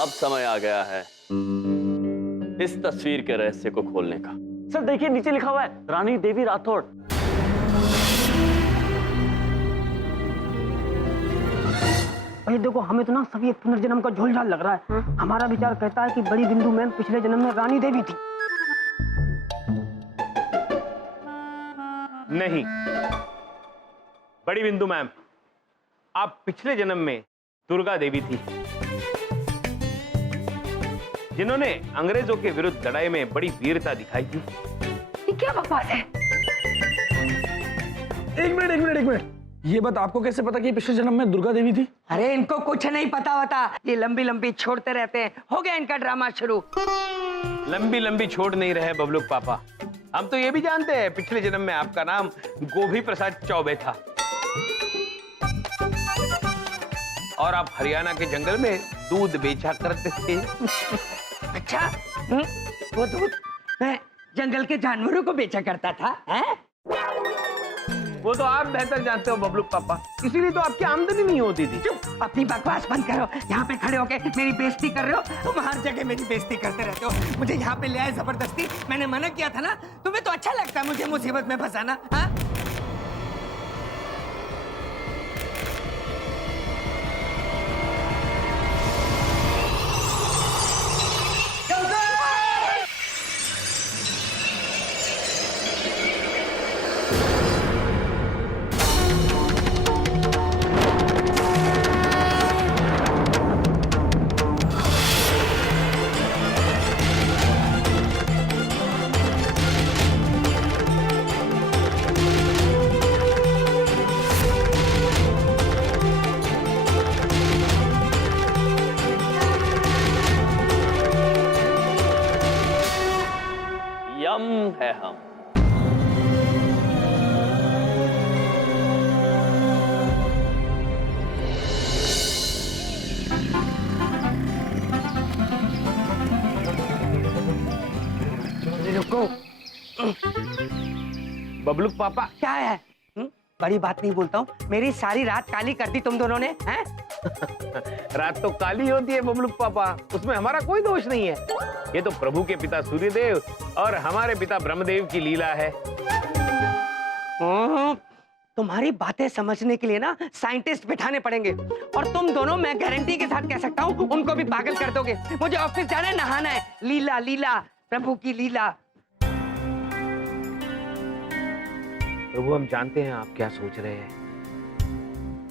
अब समय आ गया है इस तस्वीर के रहस्य को खोलने का। सर देखिए नीचे लिखा हुआ है रानी देवी राठौड़। ये देखो हमें तो ना सभी एक पुनर्जन्म का झोलझाल लग रहा है। हमारा विचार कहता है कि बड़ी बिंदु मैम पिछले जन्म में रानी देवी थी। नहीं, बड़ी बिंदु मैम, आप पिछले जन्म में दुर्गा देवी थी, जिन्होंने अंग्रेजों के विरुद्ध लड़ाई में बड़ी वीरता दिखाई थी। ये क्या बकवास है? एक मिनट, ये बात आपको कैसे पता कि पिछले जन्म में दुर्गा देवी थी? अरे इनको कुछ नहीं पता होता, ये लंबी लंबी छोड़ते रहते हैं। हो गया इनका ड्रामा शुरू। लंबी लंबी छोड़ नहीं रहे बबलू पापा, हम तो ये भी जानते हैं पिछले जन्म में आपका नाम गोभी प्रसाद चौबे था और आप हरियाणा के जंगल में दूध बेचा करते थे। अच्छा, वो दूध मैं जंगल के जानवरों को बेचा करता था, हैं? वो तो आप बेहतर जानते हो बबलू पापा, इसीलिए तो आपकी आमदनी नहीं होती थी। चुप, अपनी बकवास बंद करो। यहाँ पे खड़े होके मेरी बेइज्जती कर रहे हो। तुम हर जगह मेरी बेइज्जती करते रहते हो। मुझे यहाँ पे ले आए जबरदस्ती, मैंने मना किया था ना। तुम्हें तो अच्छा लगता है मुझे मुसीबत में फंसाना, हाँ? यम है हम। रुको। बबलू पापा, क्या है? बड़ी बात नहीं बोलता हूँ। मेरी सारी रात काली कर दी तुम दोनों ने, हैं? रात तो काली होती है बबलू पापा, उसमें हमारा कोई दोष नहीं है। ये तो प्रभु के पिता सूर्यदेव और हमारे पिता ब्रह्मदेव की लीला है। तुम्हारी बातें समझने के लिए ना साइंटिस्ट बिठाने पड़ेंगे, और तुम दोनों मैं गारंटी के साथ कह सकता हूँ उनको भी पागल कर दोगे। मुझे ऑफिस जाना है, नहाना है। लीला लीला, प्रभु की लीला। प्रभु, हम जानते हैं आप क्या सोच रहे हैं।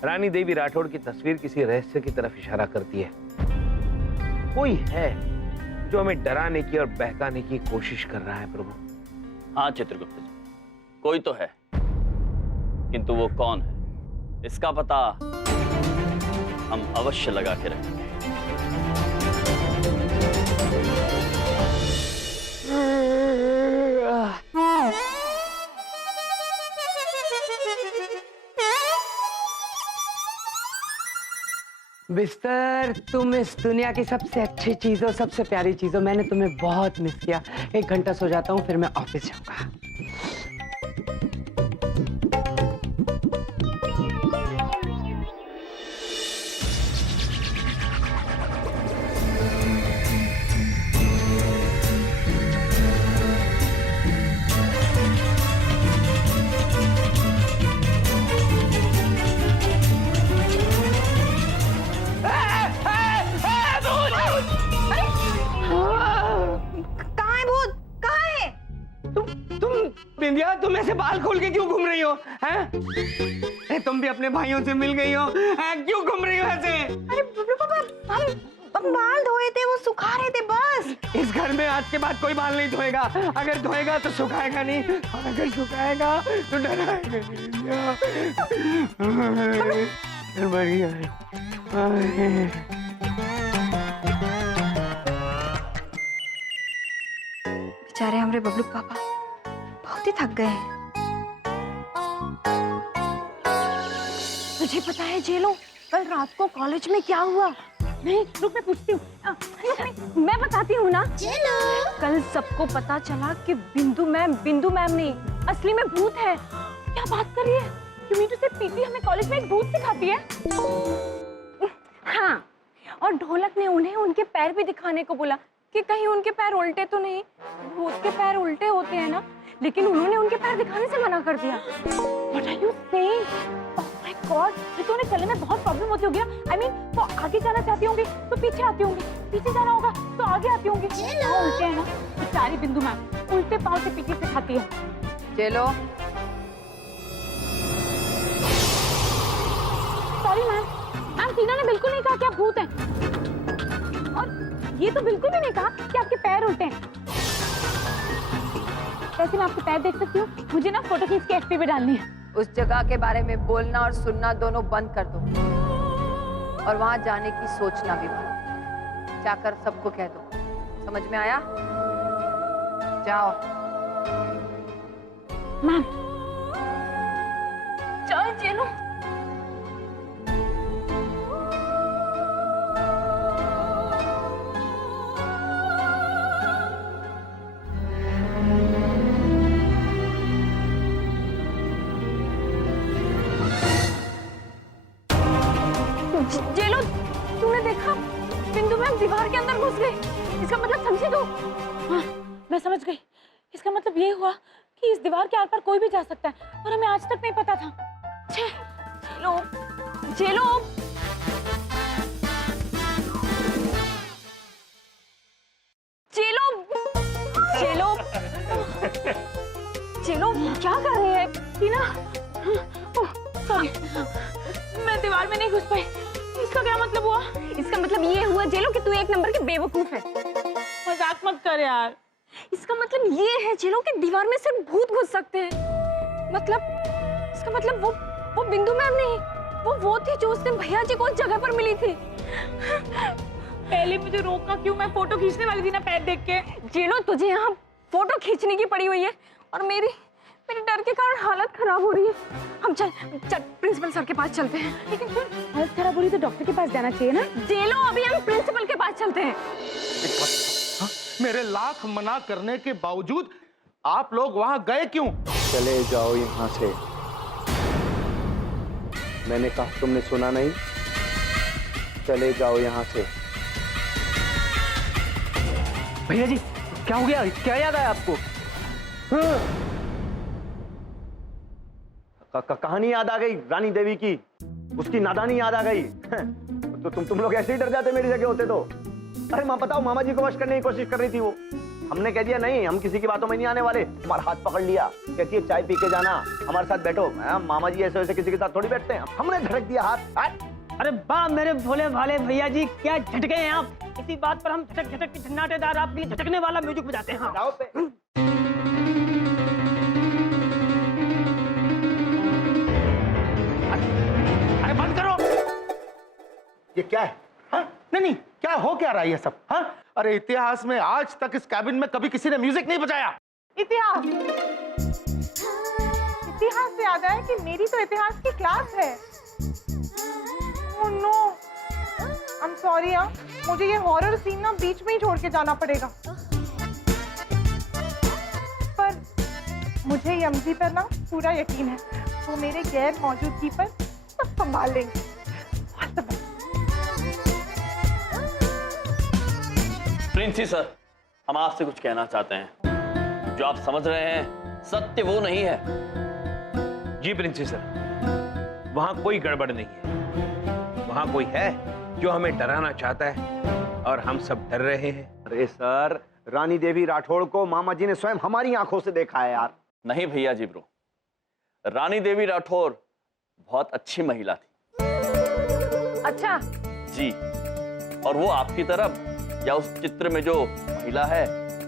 रानी देवी राठौड़ की तस्वीर किसी रहस्य की तरफ इशारा करती है। कोई है जो हमें डराने की और बहकाने की कोशिश कर रहा है प्रभु। हाँ चित्रगुप्त जी, कोई तो है, किंतु वो कौन है इसका पता हम अवश्य लगा के रखेंगे। बिस्तर, तुम इस दुनिया की सबसे अच्छी चीजों, सबसे प्यारी चीजों, मैंने तुम्हें बहुत मिस किया। 1 घंटा सो जाता हूँ, फिर मैं ऑफिस जाऊंगा। बिंदिया, तुम ऐसे बाल खोल के क्यों घूम रही हो, हैं? अरे तुम भी अपने भाइयों से मिल गई हो, क्यों घूम रही हो ऐसे? अरे पापा, हम बाल धोए थे, वो सुखा रहे थे बस। इस घर में आज के बाद कोई बाल नहीं धोएगा। अगर धोएगा तो सुखाएगा नहीं, और अगर सुखाएगा तो डराएगा नहीं। बढ़िया। बेचारे हमारे बबलू पापा बहुत ही थक गए हैं। तुझे पता है जेलो, कल रात को कॉलेज में क्या हुआ? नहीं, रुक मैं पूछती हूँ। मैं बताती हूँ ना। कल सबको पता चला कि बिंदु मैम नहीं, असली में भूत है। क्या बात कर रही है? You mean to say PP हमें कॉलेज में एक भूत सिखाती है? हाँ, और ढोलक ने उन्हें उनके पैर भी दिखाने को बोला कि कहीं उनके पैर उल्टे तो नहीं। भूत के पैर उल्टे होते हैं ना, लेकिन उन्होंने उनके पैर दिखाने से मना कर दिया। What are you saying? Oh my God, ये तो उन्हें चलने में बहुत प्रॉब्लम होती होगी। I mean, वो आगे जाना चाहती होंगी तो पीछे आती होंगी, पीछे जाना होगा तो आगे आती होंगी। वो उल्टे है ना, बेचारी बिंदु मैम उल्टे पाँव से पीछे सिखाती है। चलो सॉरी मैम, टीना ने बिल्कुल नहीं कहा कि आप भूत हैं, और ये तो बिल्कुल भी नहीं कहा कि आपके पैर उल्टे हैं। वैसे मैं आपके पैर देख सकती हूँ? मुझे ना फोटो खींच के एफबी पे डालनी है। उस जगह के बारे में बोलना और सुनना दोनों बंद कर दो, और वहां जाने की सोचना भी बंद। जाकर सबको कह दो, समझ में आया? जाओ। मैम चलो चलो। जेलो, तूने देखा? बिंदु मैम दीवार के अंदर घुस गई। इसका मतलब समझी तू? हाँ, मैं समझ गई। इसका मतलब ये हुआ कि इस दीवार के आर पार कोई भी जा सकता है, और हमें आज तक नहीं पता था। जेलो, जेलो, जेलो, जेलो, जेलो, क्या कर रही है टीना? सॉरी, मैं दीवार में नहीं घुस पाई। इसका क्या मतलब हुआ? इसका मतलब ये हुआ जेलो कि तू एक नंबर की बेवकूफ है। मजाक मत कर यार। इसका मतलब ये है जेलो कि दीवार में सिर्फ भूत घुस सकते हैं। मतलब इसका मतलब वो बिंदु मैम नहीं, वो थी जो उस दिन भैया जी को उस जगह पर मिली थी। पहले मुझे रोका क्यों? मैं फोटो खींचने वाली थी ना पैर देख के। जेलो, तुझे यहाँ फोटो खींचने की पड़ी हुई है, और मेरे डर के कारण हालत खराब हो रही है। हम चल प्रिंसिपल सर के पास चलते हैं। लेकिन फिर हालत खराब हो रही है तो डॉक्टर के पास जाना चाहिए ना। जेलो, अभी हम प्रिंसिपल के पास चलते हैं। मेरे लाख मना करने के बावजूद आप लोग वहां गए क्यों? चले जाओ यहाँ से। मैंने कहा, तुमने सुना नहीं? चले जाओ यहाँ से। भैया जी क्या हो गया? क्या याद आया आपको? कहानी याद आ गई रानी देवी की, उसकी नादानी याद आ गई। तो तुम लोग ऐसे ही डर जाते मेरी जगह होते तो। अरे माँ बताओ, मामा जी को वश करने की कोशिश कर रही थी वो। हमने कह दिया नहीं, हम किसी की बातों में नहीं आने वाले। हमारा हाथ पकड़ लिया, कहती है चाय पी के जाना, हमारे साथ बैठो। मामा जी ऐसे वैसे किसी के साथ थोड़ी बैठते हैं। हमने झटक दिया हाथ। अरे वाह मेरे भोले भाले भैया जी, क्या झटके हैं आप। इसी बात पर हम झटक झटक के झन्नाटेदार आपके लिए झटकने वाला म्यूजिक बजाते हैं। जाओ पे। अरे बंद करो। ये क्या है? हाँ? नहीं, क्या हो क्या रहा है ये सब? हाँ? अरे इतिहास में आज तक इस कैबिन में कभी किसी ने म्यूजिक नहीं बजाया। इतिहास से याद आया कि मेरी तो इतिहास की क्लास है। Oh no, I am sorry यार, मुझे ये हॉरर सीन ना बीच में ही छोड़ के जाना पड़ेगा। पर मुझे यमजी पर ना पूरा यकीन है, वो मेरे गैर मौजूदगी पर सब संभाल लेंगे। प्रिंसी सर, हम आपसे कुछ कहना चाहते हैं। जो आप समझ रहे हैं सत्य वो नहीं है। जी प्रिंसी सर, वहां कोई गड़बड़ नहीं है। वहां कोई है जो हमें डराना चाहता है, और हम सब डर रहे हैं। अरे सर, रानी देवी राठौड़ को मामा जी ने स्वयं हमारी आंखों से देखा है यार। नहीं भैया जी ब्रो, रानी देवी राठौर बहुत अच्छी महिला थी। अच्छा जी, और वो आपकी तरफ या उस चित्र में जो महिला है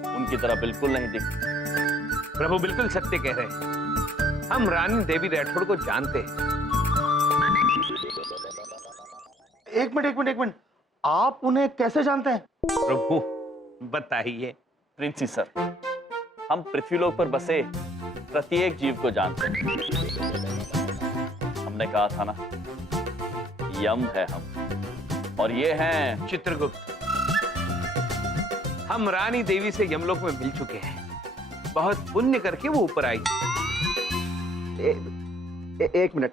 उनकी तरह बिल्कुल नहीं दिखती। प्रभु बिल्कुल सत्य कह रहे हैं। हम रानी देवी राठौड़ को जानते हैं। एक मिनट, आप उन्हें कैसे जानते हैं? प्रभु बताइए। प्रिंसी सर, हम पृथ्वीलोक पर बसे प्रत्येक जीव को जानते हैं। हमने कहा था ना, यम है हम, और ये हैं चित्रगुप्त। हम रानी देवी से यमलोक में मिल चुके हैं। बहुत पुण्य करके वो ऊपर आई। एक मिनट।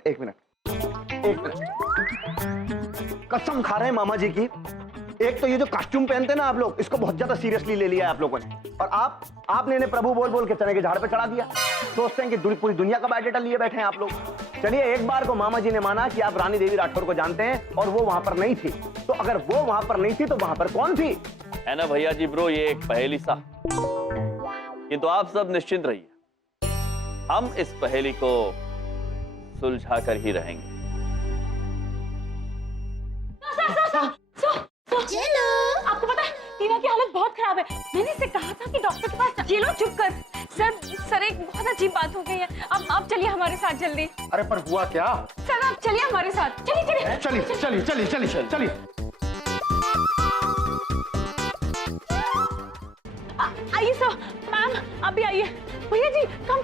कसम खा रहे हैं मामा जी की, एक तो ये जो कॉस्ट्यूम पहनते हैं ना आप लोग, इसको बहुत ज्यादा सीरियसली ले लिया है आप लोगों ने। और आपने इन्हें प्रभु बोल बोल के चने के झाड़ पे चढ़ा दिया। सोचते हैं कि पूरी दुनिया का बायोडेटा लिए बैठे हैं आप लोग। चलिए, एक बार को मामा जी ने माना कि आप रानी देवी राठौर को जानते हैं और वो वहां पर नहीं थी, तो अगर वो वहां पर नहीं थी तो वहां पर कौन थी? है ना भैया जी ब्रो, ये एक पहेली सा। किंतु आप सब निश्चिंत रहिए, हम इस पहेली को सुलझा कर ही रहेंगे। आपको पता है टीना की हालत बहुत खराब है। मैंने इसे कहा था कि डॉक्टर के पास। ये लो चुप कर। सर एक बहुत अजीब बात हो गई है। अब आप चलिए हमारे साथ जल्दी। अरे पर हुआ क्या? सर आप चलिए हमारे साथ। चलिए चलिए। आइए सर। मैम आप भी आइए। भैया जी कम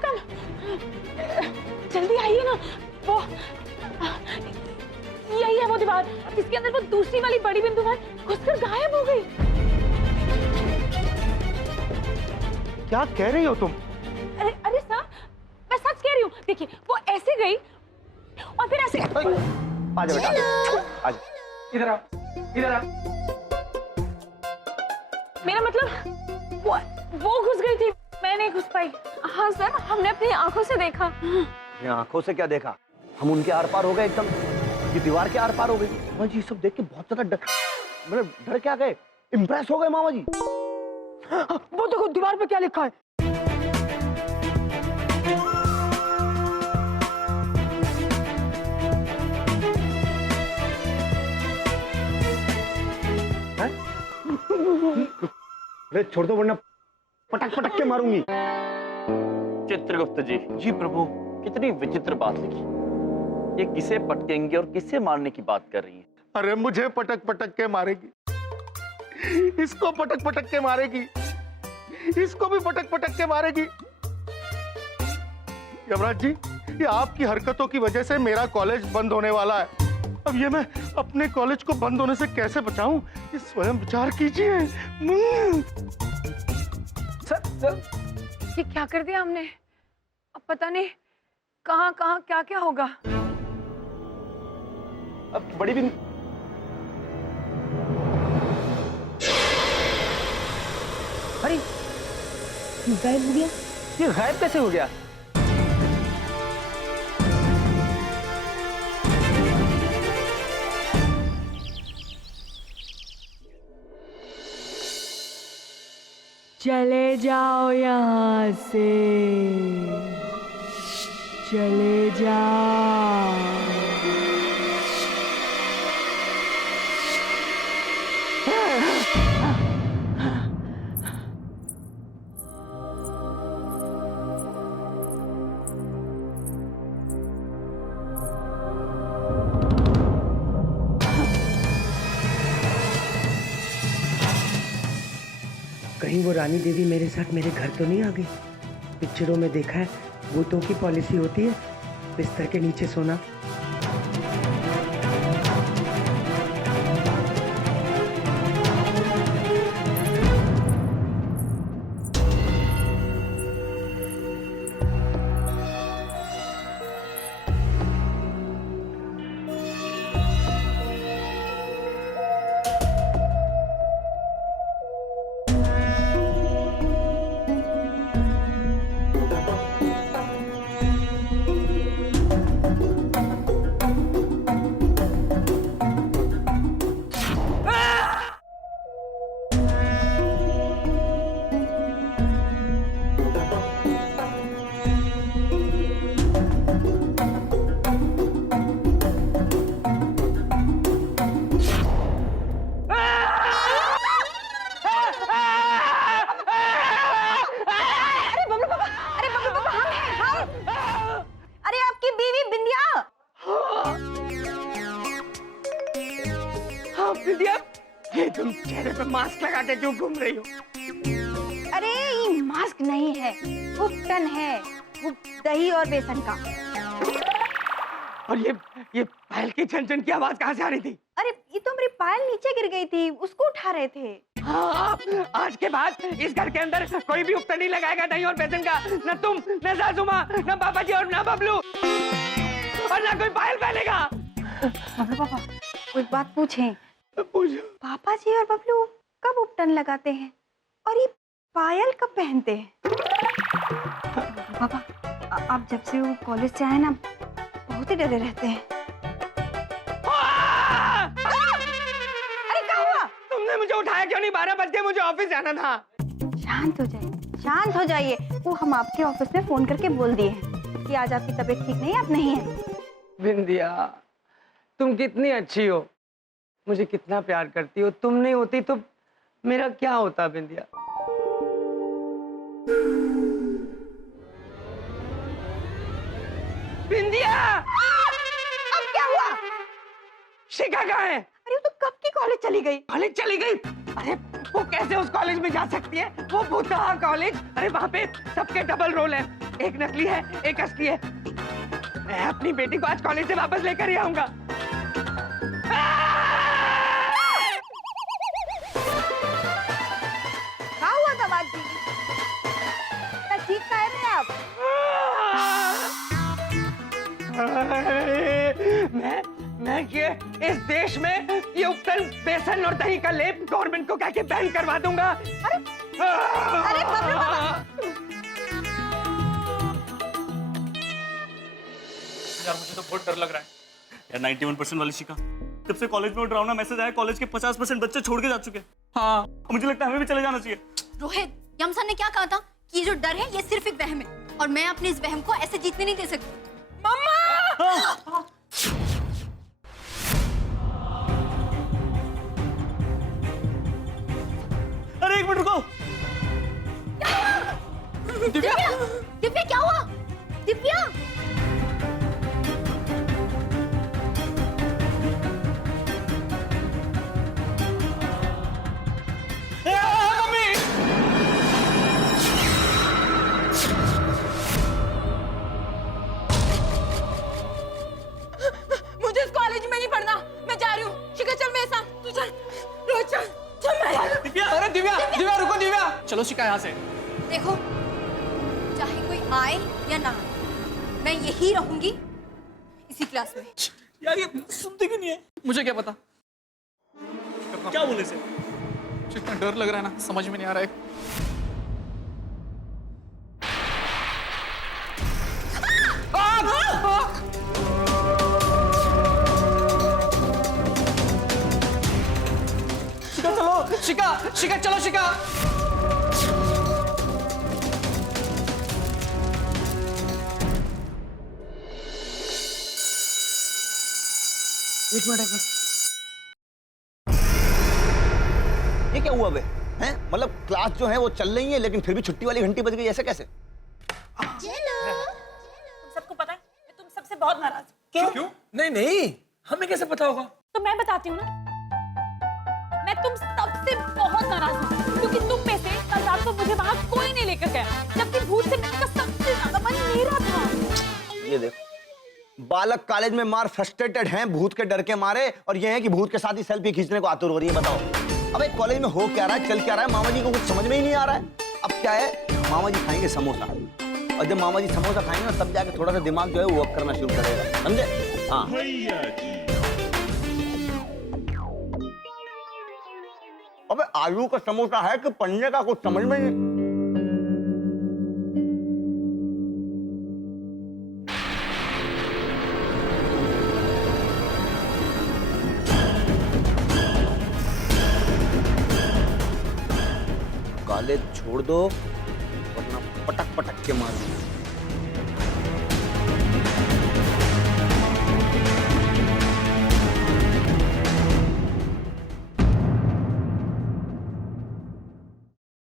जल्दी आइए ना। वो यही है वो दीवार जिसके अंदर वो दूसरी वाली बड़ी बिंदु है घुसकर गायब हो गई। क्या कह रही हो तुम? अरे सर मैं सच कह रही हूँ। देखिए वो ऐसे गई और फिर ऐसे। आजा बेटा, आजा। इधर आ। मेरा मतलब वो घुस गई थी, मैं नहीं घुस पाई। हाँ सर, हमने अपनी आंखों से देखा। ये आंखों से क्या देखा? हम उनके आर पार हो गए एकदम, ये दीवार के आर पार हो गई। मामा जी सब देख के बहुत ज्यादा डर क्या गए, इम्प्रेस हो गए मामा जी। वो देखो दीवार पे क्या लिखा है। अरे छोड़ दो वरना पटक के मारूंगी। चित्रगुप्त जी। जी प्रभु। कितनी विचित्र बात लिखी। ये किसे पटकेंगे और किसे मारने की बात कर रही है? अरे मुझे पटक के मारेगी, इसको पटक के मारेगी, इसको भी पटक के मारेगी। यमराज जी, ये आपकी हरकतों की वजह से मेरा कॉलेज बंद होने वाला है। अब ये मैं अपने कॉलेज को बंद होने से कैसे बचाऊं, ये स्वयं विचार कीजिए। सर ये क्या कर दिया हमने? अब पता नहीं कहाँ क्या होगा। अब बड़ी बिंदु। अरे गायब हो गया। ये गायब कैसे हो गया? चले जाओ यहाँ से, चले जाओ। कहीं वो रानी देवी मेरे साथ मेरे घर तो नहीं आ गई? पिक्चरों में देखा है भूतों की पॉलिसी होती है बिस्तर के नीचे सोना। ये तुम चेहरे पे मास्क लगा के क्यों घूम रही हो? अरे ये मास्क नहीं है, वो टन है, वो दही और बेसन का। और ये पायल की छन की आवाज कहाँ से आ रही थी? अरे ये तो मेरी पायल नीचे गिर गई थी, उसको उठा रहे थे। हाँ, आज के बाद इस घर के अंदर कोई भी उपटा नहीं लगाएगा दही और बेसन का। न तुम, न सासू माँ, न पापा जी और न बबलू, और न कोई पायल पहनेगा। पापा, एक बात पूछें, पापा जी और बबलू कब उपटन लगाते हैं और ये पायल कब पहनते हैं? पापा अब जब से वो कॉलेज से आए ना बहुत ही डरे रहते हैं। अरे क्या हुआ? तुमने मुझे उठाया क्यों नहीं? 12 बज गए, मुझे ऑफिस जाना था। शांत हो जाइए, शांत हो जाइए। वो हम आपके ऑफिस में फोन करके बोल दिए हैं कि आज आपकी तबीयत ठीक नहीं है, आप नहीं है। बिंदिया, तुम कितनी अच्छी हो, मुझे कितना प्यार करती हो। तुम नहीं होती तो मेरा क्या होता बिंदिया? बिंदिया! अब क्या हुआ? शिखा कहाँ है? अरे वो तो कब की कॉलेज चली गई। कॉलेज चली गई? अरे वो कैसे उस कॉलेज में जा सकती है? वो भूतहा कॉलेज। अरे वहाँ पे सबके डबल रोल है, एक नकली है एक असली है। मैं अपनी बेटी को आज कॉलेज से वापस लेकर ही आऊंगा। क्या हुआ दामाद जी? ठीक कह रहे हैं आप? मैं ये इस देश में ये उपटन, बेसन और दही का लेप गवर्नमेंट को कह के बैन करवा दूंगा। अरे बबलू बाबा। यार मुझे तो बहुत डर लग रहा है यार। 91% वाली शिखा, जब से कॉलेज में वो डरावना मैसेज आया, कॉलेज के 50% बच्चे छोड़ के जा चुके हैं। हाँ, मुझे लगता है हमें भी चले जाना चाहिए। रोहित, यम सर ने क्या कहा था कि ये जो डर है ये सिर्फ एक वहम है और मैं अपने इस वहम को ऐसे जीतने नहीं दे सकती। मम्मा! अरे एक मिनट रुको। दिव्या, दिव्या क्या हुआ? दिव्या! मुझे इस कॉलेज में नहीं पढ़ना, मैं जा रही हूँ। शिखा चल मेरे साथ, तू चल। रोहित चल, चल मेरे। दिव्या! अरे दिव्या, दिव्या रुको दिव्या। चलो शिखा यहाँ से। देखो, चाहे कोई आए या ना आए, मैं यही रहूंगी इसी क्लास में। यार ये सुनते क्यों नहीं है? मुझे क्या पता क्या बोले से। इतना डर लग रहा है ना, समझ में नहीं आ रहा है। शिखा चलो, शिखा, शिखा चलो शिखा। एक मिनट। ये क्या हुआ बे? हैं? मतलब क्लास जो है वो चल रही है लेकिन फिर भी छुट्टी वाली घंटी बज गई, ऐसे कैसे? सबको पता है तुम सबसे बहुत नाराज हो। क्यों? नहीं नहीं, हमें कैसे पता होगा? तो मैं बताती हूँ ना। मैं तुम सबसे बहुत नाराज हूँ क्योंकि तुम में से कल रात को मुझे वहाँ कोई नहीं लेकर गया, जबकि भूत से मिलने का सबसे ज्यादा मन मेरा था। ये देखो, बालक कॉलेज में मार फ्रस्ट्रेटेड हैं भूत के डर के मारे, और ये है कि भूत के साथ ही सेल्फी खींचने को आतुर हो रही है। बताओ अबे कॉलेज में हो क्या रहा है, चल क्या रहा है? मामा जी को कुछ समझ में ही नहीं आ रहा है। अब क्या है, मामा जी खाएंगे समोसा, और जब मामा जी समोसा खाएंगे ना तब जाके थोड़ा सा दिमाग जो है वो वर्क करना शुरू करेगा, समझे? हाँ अबे आलू का समोसा है कि पन्ने का, कुछ समझ में नहीं। कॉलेज छोड़ दो वरना पटक पटक के मारूंगा।